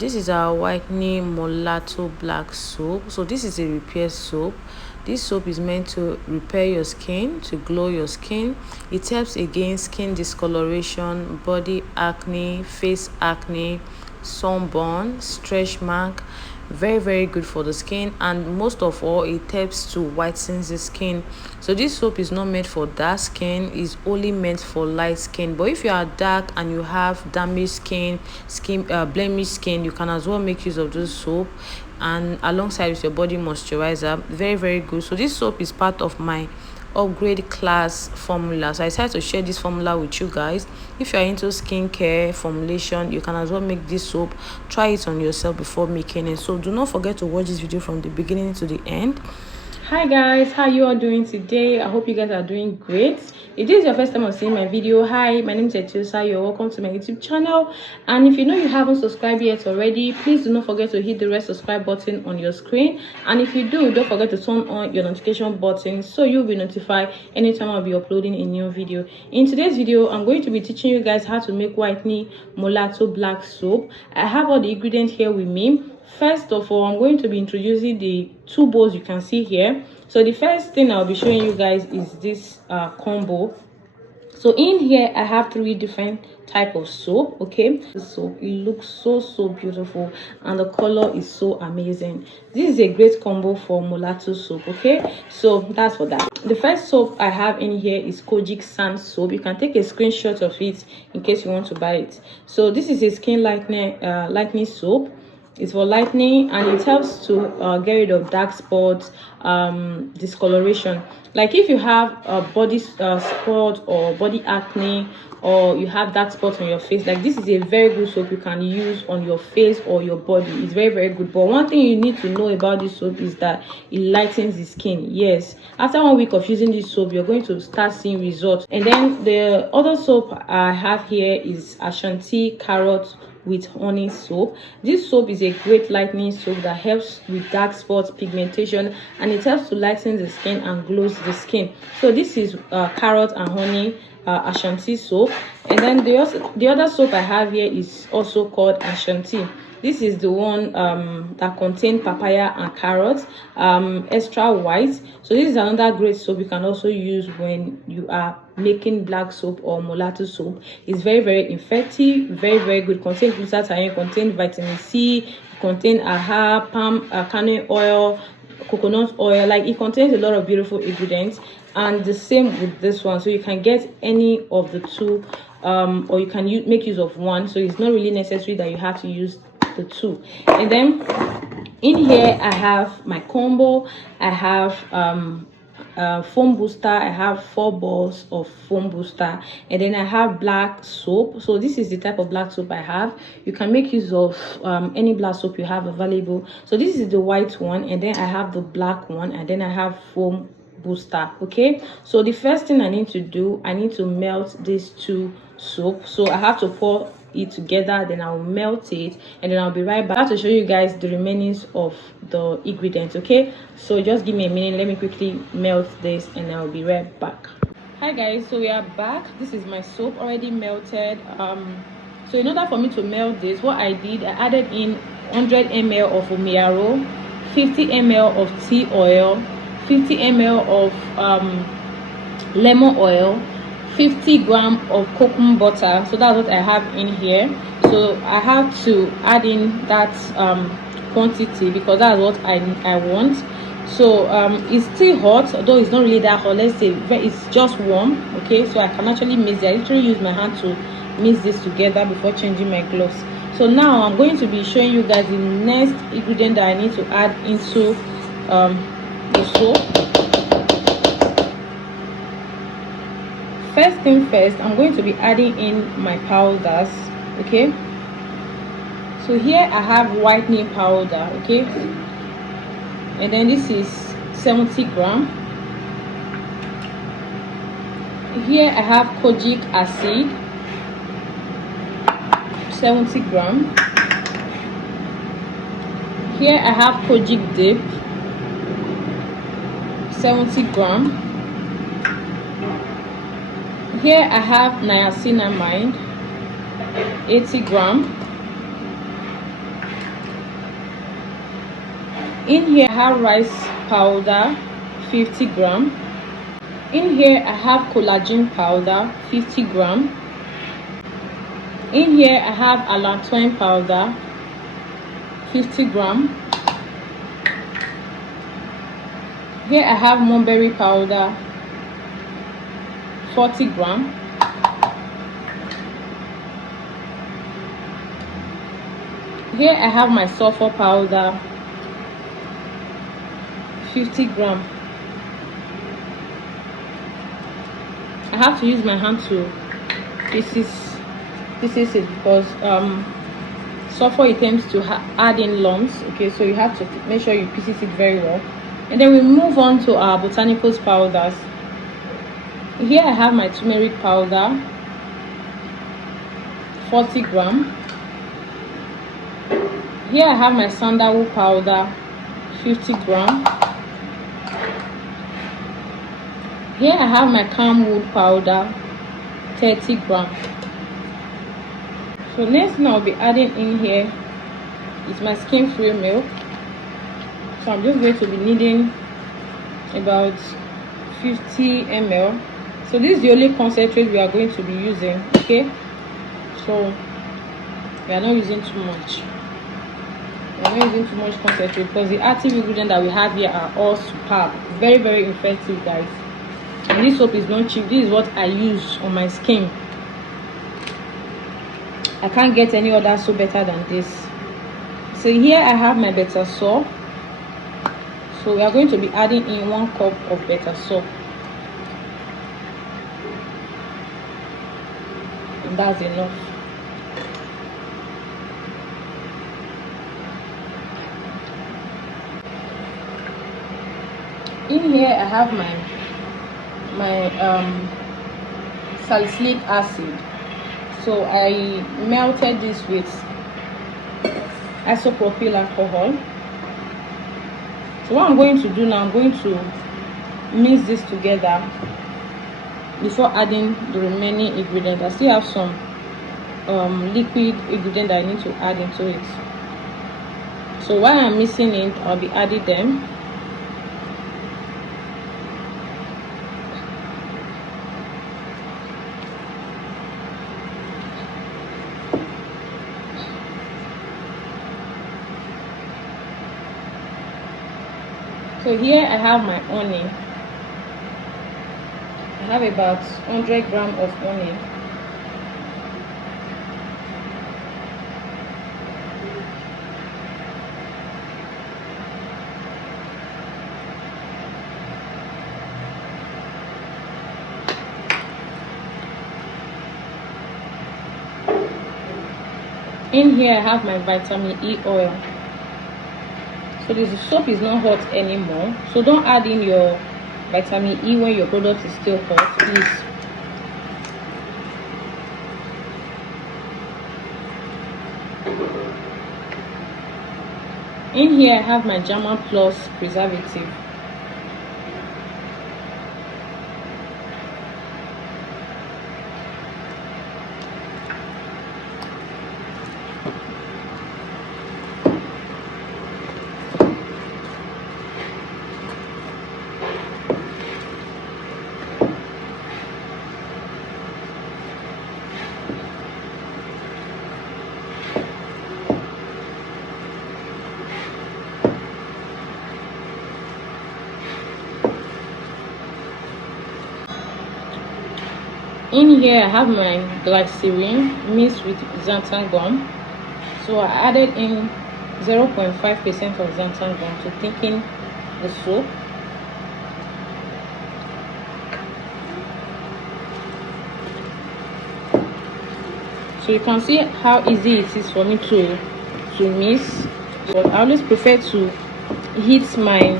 This is our whitening molato black soap. So this is a repair soap. This soap is meant to repair your skin, to glow your skin. It helps against skin discoloration, body acne, face acne, sunburn, stretch mark. Very good for the skin, and most of all, it helps to whiten the skin. So this soap is not meant for dark skin, it's only meant for light skin. But if you are dark and you have damaged skin, blemished skin, you can as well make use of this soap, and alongside with your body moisturizer. Very good. So this soap is part of my upgrade class formula, so I decided to share this formula with you guys. If you are into skincare formulation, you can as well make this soap. Try it on yourself before making it. So do not forget to watch this video from the beginning to the end. Hi guys, how you all doing today? I hope you guys are doing great. If this is your first time of seeing my video, hi, my name is Etiosa. You're welcome to my YouTube channel. And if you know you haven't subscribed yet already, please do not forget to hit the red subscribe button on your screen. And if you do, don't forget to turn on your notification button so you'll be notified anytime I'll be uploading a new video. In today's video, I'm going to be teaching you guys how to make whitening molato black soap. I have all the ingredients here with me. First of all, I'm going to be introducing the two bowls you can see here. So the first thing I'll be showing you guys is this combo. So in here I have 3 different type of soap. Okay, the soap, it looks so beautiful and the color is so amazing. This is a great combo for molato soap. Okay, so that's for that. The first soap I have in here is Kojic sand soap. You can take a screenshot of it in case you want to buy it. So this is a skin lightening soap. It's for lightening, and it helps to get rid of dark spots, discoloration. Like if you have a body spot or body acne, or you have dark spots on your face, like this is a very good soap you can use on your face or your body. It's very good. But one thing you need to know about this soap is that it lightens the skin. Yes, after 1 week of using this soap, you're going to start seeing results. And then the other soap I have here is Ashanti carrot with honey soap. This soap is a great lightening soap that helps with dark spots, pigmentation, and it helps to lighten the skin and glows the skin. So this is carrot and honey Ashanti soap. And then the other soap I have here is also called Ashanti. This is the one that contains papaya and carrots, extra white. So this is another great soap you can also use when you are making black soap or molato soap. It's very effective, very good. Contains glutathione, contains vitamin C, contains AHA, palm kernel oil, coconut oil. Like it contains a lot of beautiful ingredients. And the same with this one. So you can get any of the two, or you can make use of one. So it's not really necessary that you have to use the two. And then in here I have my combo. I have foam booster. I have 4 balls of foam booster, and then I have black soap. So this is the type of black soap I have. You can make use of any black soap you have available. So this is the white one, and then I have the black one, and then I have foam booster. Okay, so the first thing I need to do, I need to melt these 2 soap. So I have to pour it together, then I'll melt it, and then I'll be right back. I have to show you guys the remainings of the ingredients. Okay, so just give me a minute, let me quickly melt this, and I'll be right back. Hi guys, so we are back. This is my soap already melted. So in order for me to melt this, what I did, I added in 100 ml of omiaro, 50 ml of tea oil, 50 ml of lemon oil, 50 gram of coconut butter. So that's what I have in here. So I have to add in that quantity because that's what I want. So it's still hot, although it's not really that hot. Let's say it's just warm. Okay, so I can actually mix it. I literally use my hand to mix this together before changing my gloves. So now I'm going to be showing you guys the next ingredient that I need to add into the soap. First thing first, I'm going to be adding in my powders. Okay, so here I have whitening powder. Okay, and then this is 70 gram. Here I have kojic acid, 70 gram. Here I have kojic dip, 70 gram. Here I have niacinamide, 80 gram. In here I have rice powder 50 gram. In here I have collagen powder 50 gram. In here I have allantoin powder 50 gram. Here I have mulberry powder 40 gram. Here I have my sulfur powder 50 gram. I have to use my hand to pieces it because sulfur, it tends to add in lumps. Okay, so you have to make sure you pieces it very well. And then we move on to our botanicals powders. Here I have my turmeric powder 40 gram. Here I have my sandalwood powder 50 gram. Here I have my camwood powder 30 gram. So next thing I'll be adding in here is my skin free milk. So I'm just going to be needing about 50 ml. So this is the only concentrate we are going to be using. Okay, so we are not using too much. We are not using too much concentrate because the active ingredients that we have here are all superb, very, very effective, guys. And this soap is not cheap. This is what I use on my skin. I can't get any other soap better than this. So here I have my better soap. So we are going to be adding in 1 cup of better soap. And that's enough. In here I have my salicylic acid. So I melted this with isopropyl alcohol. So what I'm going to do now, I'm going to mix this together before adding the remaining ingredients. I still have some liquid ingredient that I need to add into it. So while I'm mixing it, I'll be adding them. So here I have my onion. I have about 100 grams of onion. In here I have my vitamin E oil. So this soap is not hot anymore, so don't add in your vitamin E when your product is still hot, please. In here I have my German Plus preservative. In here I have my glycerin mixed with xanthan gum. So I added in 0.5% of xanthan gum to thicken the soap. So you can see how easy it is for me to mix. But I always prefer to heat my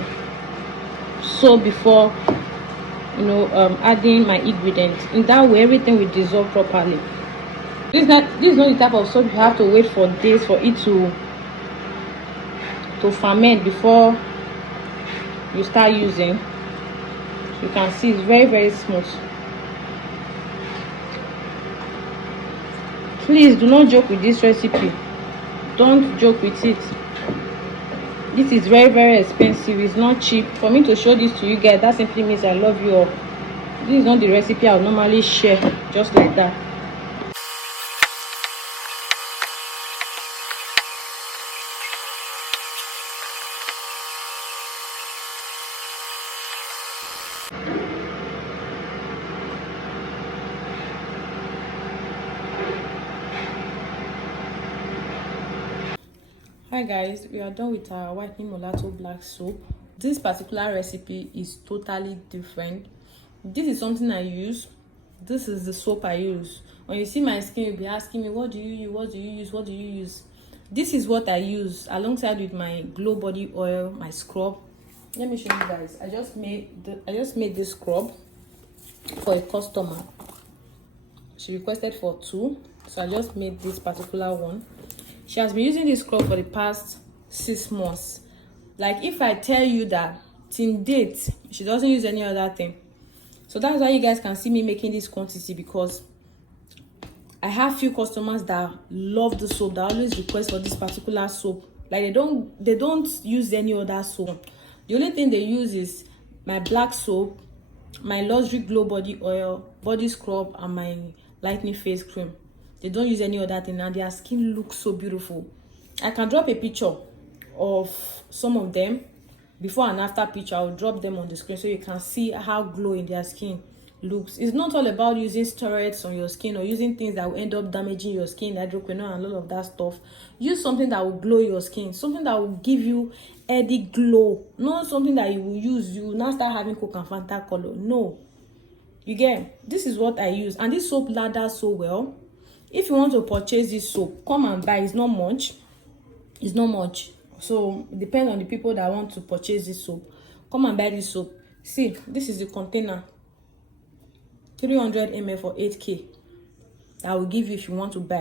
soap before adding my ingredients. In that way everything will dissolve properly. This is not the type of soap you have to wait for days for it to ferment before you start using. You can see it's very, very smooth. Please do not joke with this recipe. Don't joke with it. This is very, very expensive. It's not cheap. For me to show this to you guys, that simply means I love you all. This is not the recipe I would normally share just like that. Hi guys, we are done with our whitening molato black soap. This particular recipe is totally different. This is something I use. This is the soap I use. When you see my skin, you'll be asking me, what do you use? What do you use? What do you use? This is what I use alongside with my glow body oil, my scrub. Let me show you guys. I just made this scrub for a customer. She requested for 2, so I just made this particular one. She has been using this scrub for the past 6 months. Like, if I tell you that till date she doesn't use any other thing, so that's why you guys can see me making this quantity, because I have few customers that love the soap, that always request for this particular soap. Like, they don't use any other soap. The only thing they use is my black soap, my luxury glow body oil, body scrub, and my lightening face cream. They don't use any other thing, and their skin looks so beautiful. I can drop a picture of some of them, before and after picture. I'll drop them on the screen so you can see how glowing their skin looks. It's not all about using steroids on your skin or using things that will end up damaging your skin, hydroquinone and all of that stuff. Use something that will glow your skin, something that will give you eddy glow, not something that you will use, you will now start having Coke and Fanta color. No, you get. This is what I use, and this soap lathers so well. If you want to purchase this soap, come and buy. It's not much. It's not much. So it depends on the people that want to purchase this soap. Come and buy this soap. See, this is the container. 300 ml for 8K. I will give you if you want to buy.